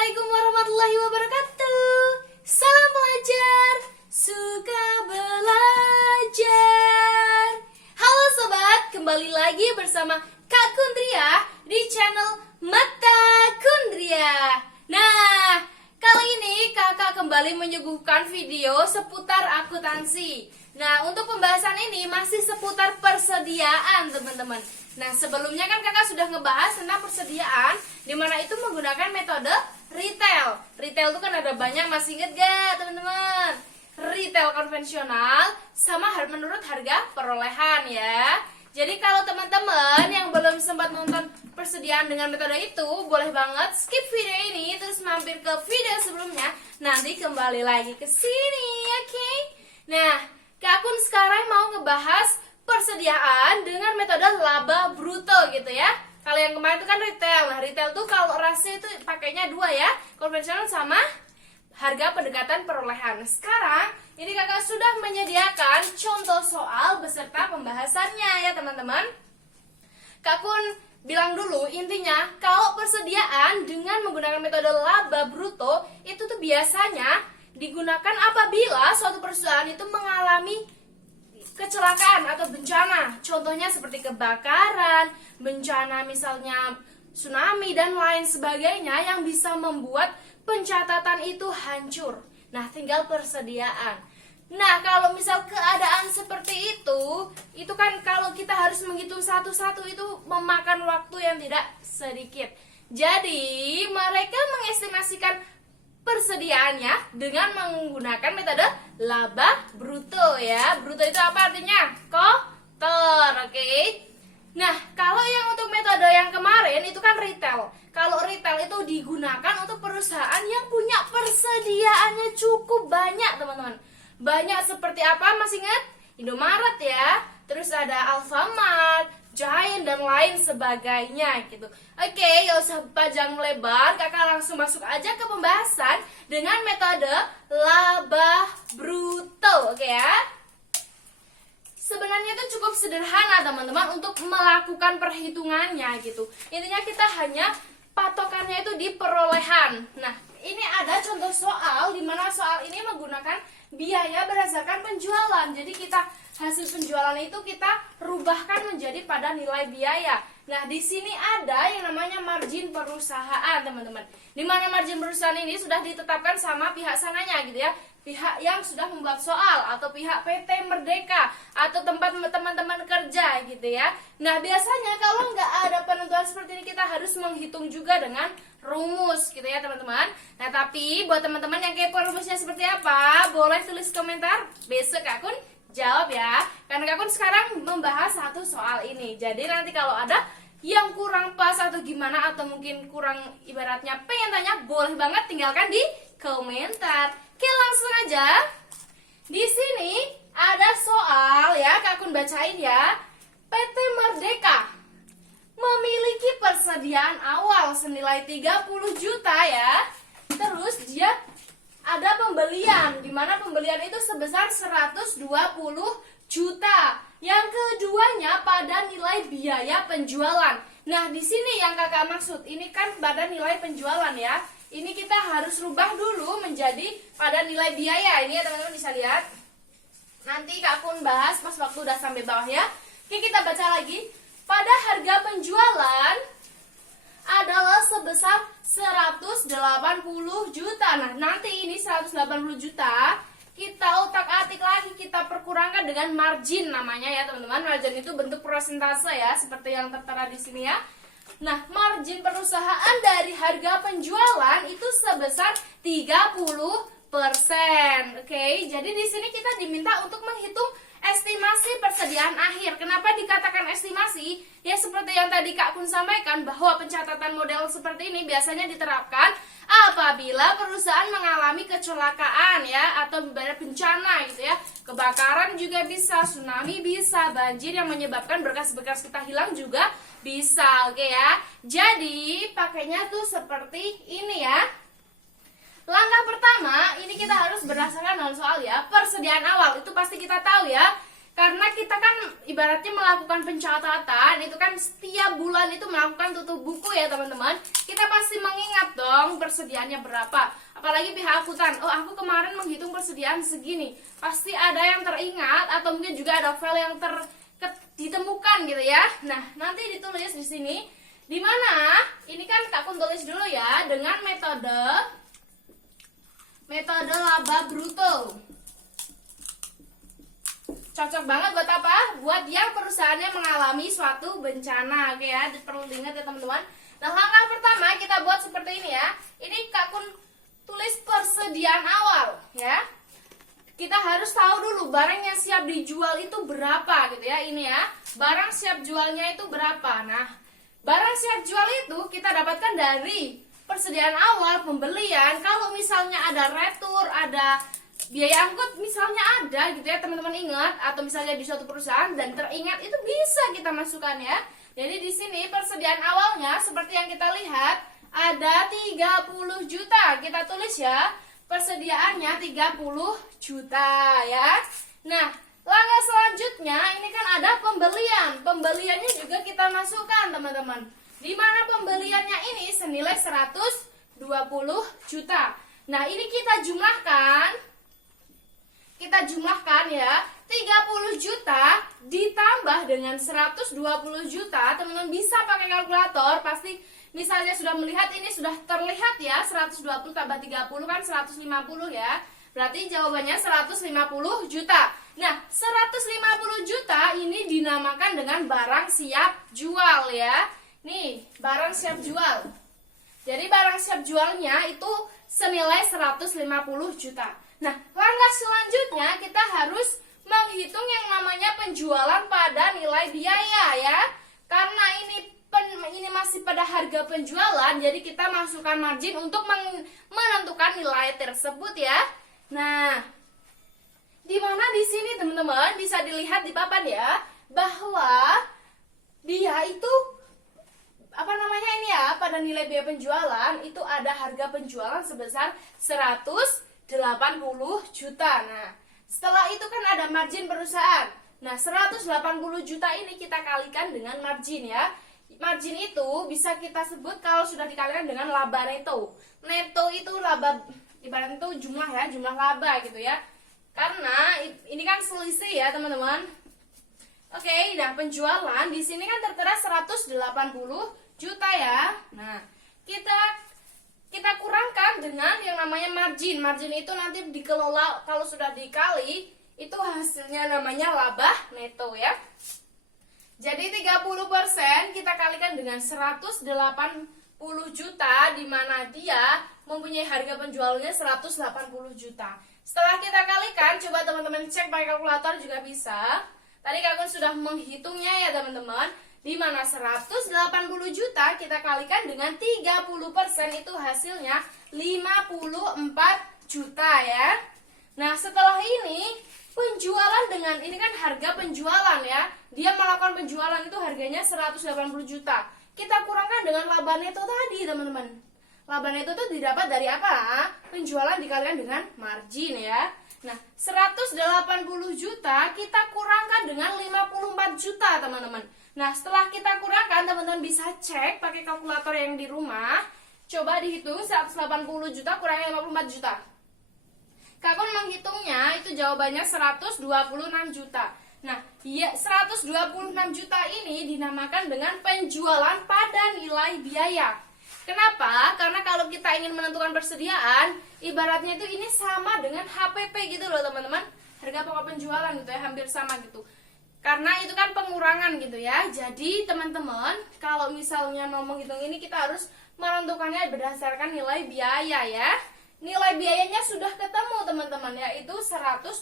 Assalamualaikum warahmatullahi wabarakatuh. Salam pelajar, suka belajar. Halo sobat, kembali lagi bersama Kak Kundria di channel Mata Kundria. Nah, kali ini kakak kembali menyuguhkan video seputar akuntansi. Nah, untuk pembahasan ini masih seputar persediaan teman-teman. Nah, sebelumnya kan kakak sudah ngebahas tentang persediaan, dimana itu menggunakan metode retail. Retail itu kan ada banyak, masih inget gak teman-teman? Retail konvensional sama menurut harga perolehan ya. Jadi kalau teman-teman yang belum sempat nonton persediaan dengan metode itu, boleh banget skip video ini terus mampir ke video sebelumnya, nanti kembali lagi ke sini, oke? Nah, Kak Kun sekarang mau ngebahas persediaan dengan metode laba bruto gitu ya. Kalau yang kemarin itu kan retail. Nah, retail tuh kalau rasio itu pakainya dua ya, konvensional sama harga pendekatan perolehan. Sekarang ini kakak sudah menyediakan contoh soal beserta pembahasannya ya teman-teman. Kak Kun bilang dulu intinya kalau persediaan dengan menggunakan metode laba bruto itu tuh biasanya digunakan apabila suatu perusahaan itu mengalami kecelakaan atau bencana. Contohnya seperti kebakaran, bencana misalnya tsunami dan lain sebagainya yang bisa membuat pencatatan itu hancur. Nah, tinggal persediaan. Nah, kalau misal keadaan seperti itu kan kalau kita harus menghitung satu-satu itu memakan waktu yang tidak sedikit. Jadi, mereka mengestimasikan persediaannya dengan menggunakan metode laba bruto ya. Bruto itu apa artinya? Kotor, oke? Nah, kalau yang untuk metode yang kemarin itu kan retail. Kalau retail itu digunakan untuk perusahaan yang punya persediaannya cukup banyak, teman-teman. Banyak seperti apa? Masih ingat? Indomaret ya. Terus ada Alfamart, Giant dan lain sebagainya gitu. Oke, gak usah panjang lebar, kakak langsung masuk aja ke pembahasan dengan metode laba bruto, oke ya. Sebenarnya itu cukup sederhana teman-teman untuk melakukan perhitungannya gitu. Intinya kita hanya patokannya itu di perolehan. Nah, ini ada contoh soal di mana soal ini menggunakan biaya berdasarkan penjualan. Jadi kita hasil penjualan itu kita rubahkan menjadi pada nilai biaya. Nah, di sini ada yang namanya margin perusahaan, teman-teman. Di mana margin perusahaan ini sudah ditetapkan sama pihak sananya gitu ya. Pihak yang sudah membuat soal atau pihak PT Merdeka atau tempat teman-teman kerja gitu ya. Nah, biasanya kalau nggak ada penentuan seperti ini kita harus menghitung juga dengan rumus gitu ya teman-teman. Nah, tapi buat teman-teman yang kepo rumusnya seperti apa, boleh tulis komentar, besok Kak Kun jawab ya. Karena Kak Kun sekarang membahas satu soal ini. Jadi nanti kalau ada yang kurang pas atau gimana atau mungkin kurang ibaratnya pengen tanya, boleh banget tinggalkan di komentar. Oke, langsung aja. Di sini ada soal ya, Kak Kun bacain ya. PT Merdeka memiliki persediaan awal senilai 30 juta ya. Terus dia ada pembelian, di mana pembelian itu sebesar 120 juta. Yang keduanya pada nilai biaya penjualan. Nah, di sini yang kakak maksud, ini kan pada nilai penjualan ya. Ini kita harus rubah dulu menjadi pada nilai biaya. Ini ya teman-teman bisa lihat. Nanti Kak Kun bahas pas waktu udah sampai bawah ya. Oke, kita baca lagi. Pada harga penjualan adalah sebesar 180 juta. Nah, nanti ini 180 juta kita otak-atik lagi, kita perkurangkan dengan margin namanya ya teman-teman. Margin itu bentuk persentase ya, seperti yang tertera di sini ya. Nah, margin perusahaan dari harga penjualan itu sebesar 30%. Oke, jadi di sini kita diminta untuk menghitung estimasi persediaan akhir. Kenapa dikatakan estimasi? Ya seperti yang tadi Kak Kun sampaikan bahwa pencatatan model seperti ini biasanya diterapkan apabila perusahaan mengalami kecelakaan ya atau bencana gitu ya. Kebakaran juga bisa, tsunami bisa, banjir yang menyebabkan berkas-berkas kita hilang juga bisa, oke ya. Jadi pakainya tuh seperti ini ya. Langkah pertama, ini kita harus berdasarkan dengan soal ya, persediaan awal, itu pasti kita tahu ya. Karena kita kan ibaratnya melakukan pencatatan, itu kan setiap bulan itu melakukan tutup buku ya teman-teman. Kita pasti mengingat dong persediaannya berapa. Apalagi pihak akuntan, oh aku kemarin menghitung persediaan segini. Pasti ada yang teringat atau mungkin juga ada file yang ditemukan gitu ya. Nah, nanti ditulis di sini. Di mana? Ini kan Kak Kun tulis dulu ya dengan metode laba bruto. Cocok banget buat apa? Buat yang perusahaannya mengalami suatu bencana, oke ya, perlu diingat ya teman-teman. Nah, langkah pertama kita buat seperti ini ya. Ini Kak Kun tulis persediaan awal ya. Kita harus tahu dulu barang yang siap dijual itu berapa gitu ya. Ini ya, barang siap jualnya itu berapa. Nah, barang siap jual itu kita dapatkan dari persediaan awal pembelian. Kalau misalnya ada retur, ada biaya angkut misalnya ada gitu ya teman-teman, ingat, atau misalnya di suatu perusahaan dan teringat, itu bisa kita masukkan ya. Jadi di sini persediaan awalnya seperti yang kita lihat ada 30 juta. Kita tulis ya, persediaannya 30 juta ya. Nah, langkah selanjutnya ini kan ada pembelian. Pembeliannya juga kita masukkan teman-teman. Di mana pembeliannya ini senilai 120 juta. Nah, ini kita jumlahkan ya. 30 juta ditambah dengan 120 juta. Teman-teman bisa pakai kalkulator. Pasti misalnya sudah melihat, ini sudah terlihat ya, 120 tambah 30 kan 150 ya. Berarti jawabannya 150 juta. Nah, 150 juta ini dinamakan dengan barang siap jual ya. Nih, barang siap jual. Jadi barang siap jualnya itu senilai 150 juta. Nah, langkah selanjutnya kita harus menghitung yang namanya penjualan pada nilai biaya ya. Karena ini masih pada harga penjualan, jadi kita masukkan margin untuk menentukan nilai tersebut ya. Nah, di mana di sini teman-teman bisa dilihat di papan ya, bahwa dia itu ini ya, pada nilai biaya penjualan itu ada harga penjualan sebesar 180 juta. Nah, setelah itu kan ada margin perusahaan. Nah, 180 juta ini kita kalikan dengan margin ya. Margin itu bisa kita sebut kalau sudah dikalikan dengan laba neto. Neto itu laba, ibaratnya itu jumlah ya, jumlah laba gitu ya. Karena ini kan selisih ya teman-teman. Oke, nah penjualan di sini kan tertera 180 juta ya. Nah, kita kurangkan dengan yang namanya margin. Margin itu nanti dikelola, kalau sudah dikali itu hasilnya namanya laba neto ya. Jadi 30% kita kalikan dengan 180 juta, di mana dia mempunyai harga penjualnya 180 juta. Setelah kita kalikan, coba teman-teman cek pakai kalkulator juga bisa. Tadi Kak Kun sudah menghitungnya ya teman-teman. Di mana 180 juta kita kalikan dengan 30% itu hasilnya 54 juta ya. Nah, setelah ini penjualan dengan ini kan harga penjualan ya. Dia melakukan penjualan itu harganya 180 juta. Kita kurangkan dengan laba neto tadi, teman-teman. Laba neto itu didapat dari apa? Penjualan dikalikan dengan margin ya. Nah, 180 juta kita kurangkan dengan 54 juta, teman-teman. Nah, setelah kita kurangkan, teman-teman bisa cek pakai kalkulator yang di rumah. Coba dihitung 180 juta kurangi 54 juta. Kak Kun menghitungnya itu jawabannya 126 juta. Nah, ya 126 juta ini dinamakan dengan penjualan pada nilai biaya. Kenapa? Karena kalau kita ingin menentukan persediaan, ibaratnya itu ini sama dengan HPP gitu loh teman-teman. Harga pokok penjualan gitu ya, hampir sama gitu. Karena itu kan pengurangan gitu ya. Jadi teman-teman, kalau misalnya mau menghitung ini kita harus menentukannya berdasarkan nilai biaya ya. Nilai biayanya sudah ketemu teman-teman, yaitu 126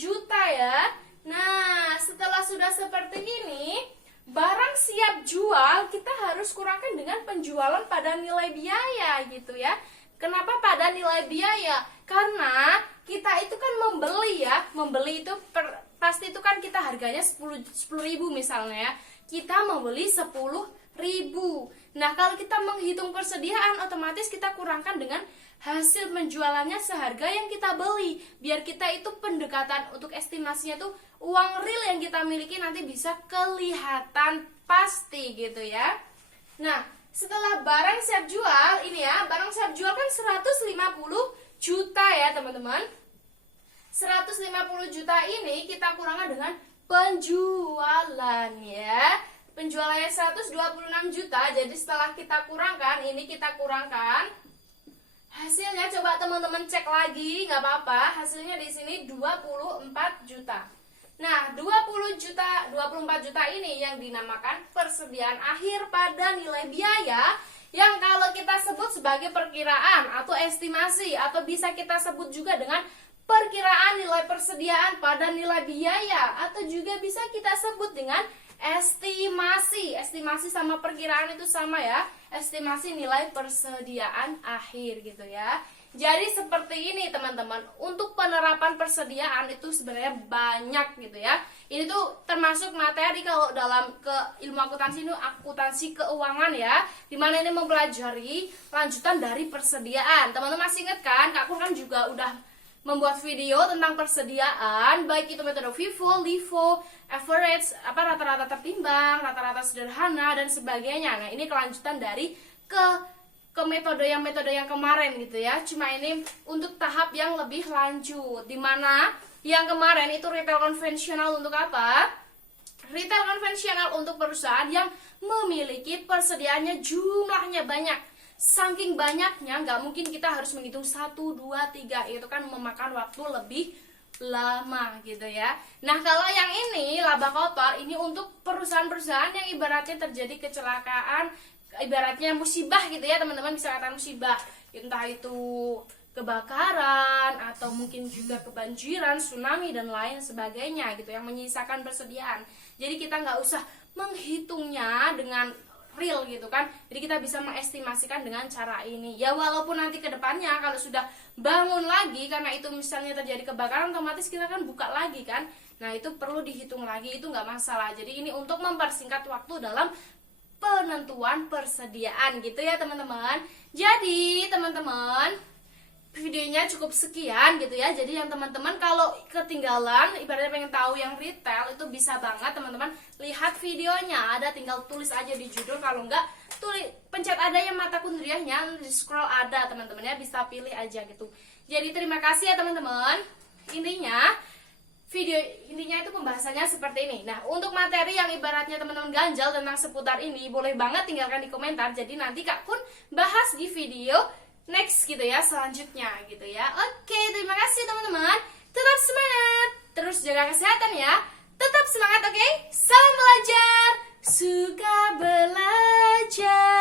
juta ya. Nah, setelah sudah seperti ini, barang siap jual kita harus kurangkan dengan penjualan pada nilai biaya gitu ya. Kenapa pada nilai biaya? Karena kita itu kan membeli ya. Membeli itu pasti itu kan kita harganya 10.000 misalnya ya. Kita membeli 10.000. Nah, kalau kita menghitung persediaan, otomatis kita kurangkan dengan hasil penjualannya seharga yang kita beli. Biar kita itu pendekatan untuk estimasinya tuh uang real yang kita miliki nanti bisa kelihatan pasti gitu ya. Nah, setelah barang siap jual, ini ya, barang siap jual kan 150 juta ya teman-teman. 150 juta ini kita kurangkan dengan penjualan ya. Penjualannya 126 juta, jadi setelah kita kurangkan, ini kita kurangkan hasilnya, coba teman-teman cek lagi, nggak apa-apa. Hasilnya di sini 24 juta. Nah, 24 juta ini yang dinamakan persediaan akhir pada nilai biaya, yang kalau kita sebut sebagai perkiraan atau estimasi, atau bisa kita sebut juga dengan perkiraan nilai persediaan pada nilai biaya, atau juga bisa kita sebut dengan estimasi. Estimasi sama perkiraan itu sama ya. Estimasi nilai persediaan akhir gitu ya. Jadi seperti ini teman-teman. Untuk penerapan persediaan itu sebenarnya banyak gitu ya. Ini tuh termasuk materi kalau dalam ke ilmu akuntansi itu akuntansi keuangan ya. Dimana ini mempelajari lanjutan dari persediaan. Teman-teman masih ingat kan? Kak Kun kan juga udah membuat video tentang persediaan, baik itu metode FIFO, LIFO, average, rata-rata tertimbang, rata-rata sederhana dan sebagainya. Nah, ini kelanjutan dari ke metode yang kemarin gitu ya. Cuma ini untuk tahap yang lebih lanjut. Dimana yang kemarin itu retail konvensional untuk apa? Retail konvensional untuk perusahaan yang memiliki persediaannya jumlahnya banyak. Saking banyaknya nggak mungkin kita harus menghitung 1, 2, 3, itu kan memakan waktu lebih lama gitu ya. Nah, kalau yang ini laba kotor, ini untuk perusahaan-perusahaan yang ibaratnya terjadi kecelakaan, ibaratnya musibah gitu ya teman-teman, bisa katakan musibah, entah itu kebakaran atau mungkin juga kebanjiran, tsunami dan lain sebagainya gitu, yang menyisakan persediaan. Jadi kita nggak usah menghitungnya dengan real gitu kan. Jadi kita bisa mengestimasikan dengan cara ini. Ya walaupun nanti ke depannya kalau sudah bangun lagi karena itu misalnya terjadi kebakaran, otomatis kita kan buka lagi kan. Nah, itu perlu dihitung lagi, itu nggak masalah. Jadi ini untuk mempersingkat waktu dalam penentuan persediaan gitu ya teman-teman. Jadi teman-teman, videonya cukup sekian gitu ya. Jadi yang teman-teman kalau ketinggalan ibaratnya pengen tahu yang retail, itu bisa banget teman-teman lihat videonya, ada tinggal tulis aja di judul. Kalau enggak, pencet ada yang mata kuliahnya, di scroll ada teman-teman ya, bisa pilih aja gitu. Jadi terima kasih ya teman-teman. Intinya itu pembahasannya seperti ini. Nah, untuk materi yang ibaratnya teman-teman ganjal tentang seputar ini, boleh banget tinggalkan di komentar. Jadi nanti Kak Kun bahas di video next gitu ya, selanjutnya gitu ya. Oke, terima kasih teman-teman. Tetap semangat, terus jaga kesehatan ya. Tetap semangat, oke? Salam belajar, suka belajar.